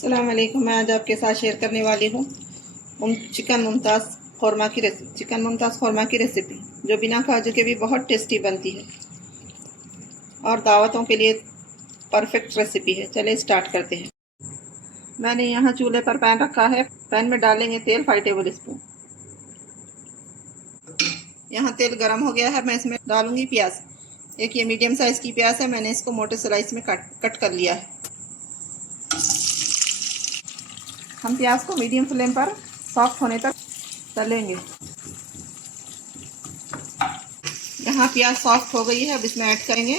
अस्सलाम वालेकुम। मैं आज आपके साथ शेयर करने वाली हूँ चिकन मुमताज़ ख़ौरमा की रेसिपी जो बिना काजू के भी बहुत टेस्टी बनती है और दावतों के लिए परफेक्ट रेसिपी है। चलिए स्टार्ट करते हैं। मैंने यहाँ चूल्हे पर पैन रखा है। पैन में डालेंगे तेल 5 टेबल स्पून। यहाँ तेल गरम हो गया है। मैं इसमें डालूंगी प्याज। एक ये मीडियम साइज़ की प्याज है। मैंने इसको मोटे स्लाइस में कट कर लिया है। हम प्याज को मीडियम फ्लेम पर सॉफ्ट होने तक तलेंगे। यहाँ प्याज सॉफ्ट हो गई है। अब इसमें ऐड करेंगे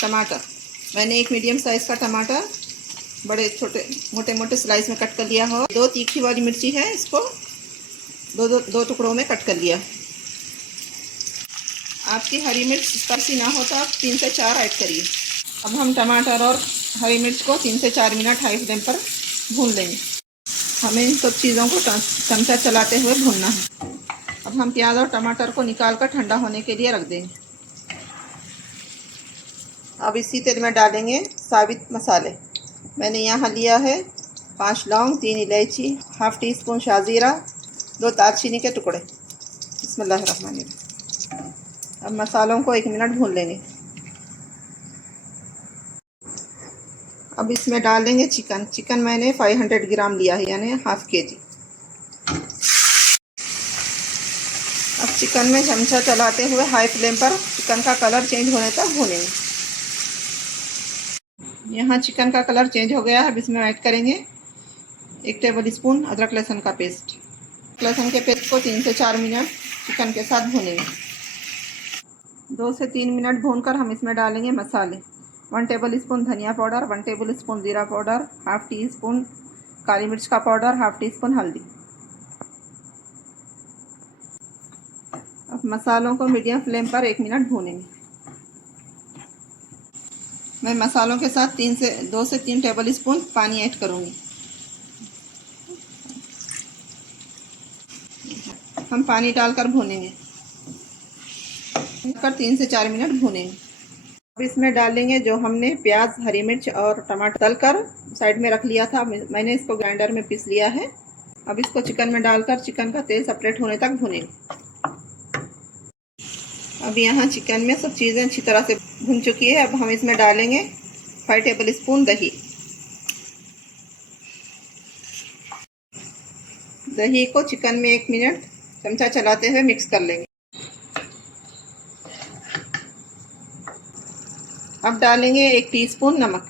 टमाटर। मैंने एक मीडियम साइज़ का टमाटर बड़े छोटे मोटे मोटे स्लाइस में कट कर लिया हो। 2 तीखी वाली मिर्ची है, इसको दो टुकड़ों में कट कर लिया। आपकी हरी मिर्च स्पाइसी ना हो तो आप 3 से 4 ऐड करिए। अब हम टमाटर और हरी मिर्च को 3 से 4 मिनट हाई फ्लेम पर भून लेंगे। हमें इन सब चीज़ों को चमचा चलाते हुए भूनना है। अब हम प्याज और टमाटर को निकाल कर ठंडा होने के लिए रख देंगे। अब इसी तेल में डालेंगे साबित मसाले। मैंने यहाँ लिया है 5 लौंग, 3 इलायची, हाफ टी स्पून शाज़ीरा, 2 दालचीनी के टुकड़े। बिस्मिल्लाहिर्रहमानिर्रहीम। अब मसालों को 1 मिनट भून लेंगे। अब इसमें डालेंगे चिकन मैंने 500 ग्राम लिया है, यानी हाफ केजी। अब चिकन में चमचा चलाते हुए हाई फ्लेम पर चिकन का कलर चेंज होने तक भूनेंगे। यहाँ चिकन का कलर चेंज हो गया है। अब इसमें ऐड करेंगे 1 टेबल स्पून अदरक लहसुन का पेस्ट। लहसुन के पेस्ट को 3 से 4 मिनट चिकन के साथ भूनेंगे। 2 से 3 मिनट भूनकर हम इसमें डालेंगे मसाले। 1 टेबल स्पून धनिया पाउडर, 1 टेबल स्पून ज़ीरा पाउडर, हाफ टी स्पून काली मिर्च का पाउडर, हाफ टी स्पून हल्दी। अब मसालों को मीडियम फ्लेम पर 1 मिनट भूनेंगे। मैं मसालों के साथ 2 से 3 टेबल स्पून पानी ऐड करूँगी। हम पानी डालकर भूनेंगे। 3 से 4 मिनट भूनेंगे। अब इसमें डालेंगे जो हमने प्याज, हरी मिर्च और टमाटर तलकर साइड में रख लिया था। मैंने इसको ग्राइंडर में पीस लिया है। अब इसको चिकन में डालकर चिकन का तेल सेपरेट होने तक भूनेंगे। अब यहाँ चिकन में सब चीज़ें अच्छी तरह से भुन चुकी है। अब हम इसमें डालेंगे 5 टेबल स्पून दही। दही को चिकन में 1 मिनट चमचा चलाते हुए मिक्स कर लेंगे। अब डालेंगे 1 टीस्पून नमक।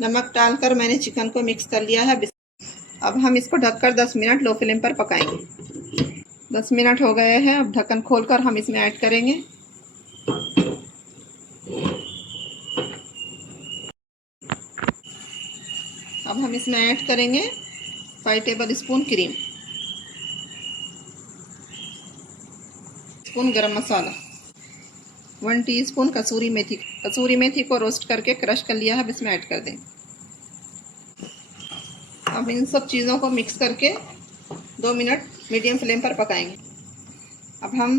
नमक डालकर मैंने चिकन को मिक्स कर लिया है। अब हम इसको ढककर 10 मिनट लो फ्लेम पर पकाएंगे। 10 मिनट हो गए हैं। अब ढक्कन खोलकर हम इसमें ऐड करेंगे अब हम इसमें ऐड करेंगे 5 टेबल स्पून क्रीम, स्पून गरम मसाला, 1 टीस्पून कसूरी मेथी को रोस्ट करके क्रश कर लिया है। अब इसमें ऐड कर दें। अब इन सब चीज़ों को मिक्स करके 2 मिनट मीडियम फ्लेम पर पकाएंगे। अब हम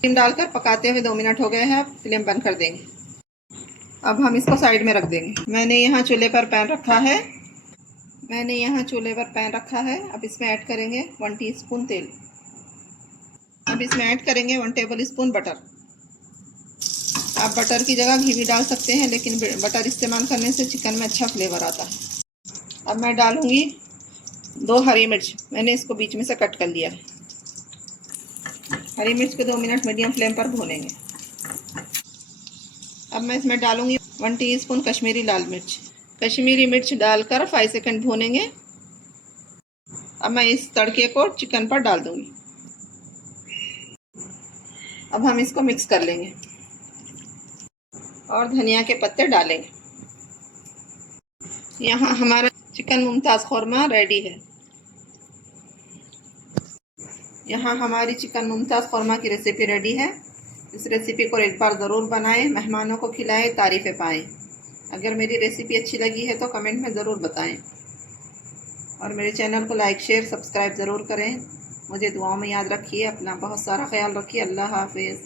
क्रीम डालकर पकाते हुए 2 मिनट हो गए हैं। अब फ्लेम बंद कर देंगे। अब हम इसको साइड में रख देंगे। मैंने यहाँ चूल्हे पर पैन रखा है। अब इसमें ऐड करेंगे 1 टीस्पून तेल। अब इसमें ऐड करेंगे 1 टेबल स्पून बटर। आप बटर की जगह घी भी डाल सकते हैं, लेकिन बटर इस्तेमाल करने से चिकन में अच्छा फ्लेवर आता है। अब मैं डालूँगी 2 हरी मिर्च। मैंने इसको बीच में से कट कर लिया है। हरी मिर्च को 2 मिनट मीडियम फ्लेम पर भूनेंगे। अब मैं इसमें डालूँगी 1 टीस्पून कश्मीरी लाल मिर्च। कश्मीरी मिर्च डालकर 5 सेकंड भूनेंगे। अब मैं इस तड़के को चिकन पर डाल दूँगी। अब हम इसको मिक्स कर लेंगे और धनिया के पत्ते डालेंगे। यहाँ हमारा चिकन मुमताज़ ख़ौरमा रेडी है। यहाँ हमारी चिकन मुमताज़ ख़ौरमा की रेसिपी रेडी है। इस रेसिपी को एक बार ज़रूर बनाएं, मेहमानों को खिलाएं, तारीफ़ें पाएं। अगर मेरी रेसिपी अच्छी लगी है तो कमेंट में ज़रूर बताएं और मेरे चैनल को लाइक, शेयर, सब्सक्राइब ज़रूर करें। मुझे दुआओं में याद रखिए। अपना बहुत सारा ख्याल रखिए। अल्लाह हाफ़िज़।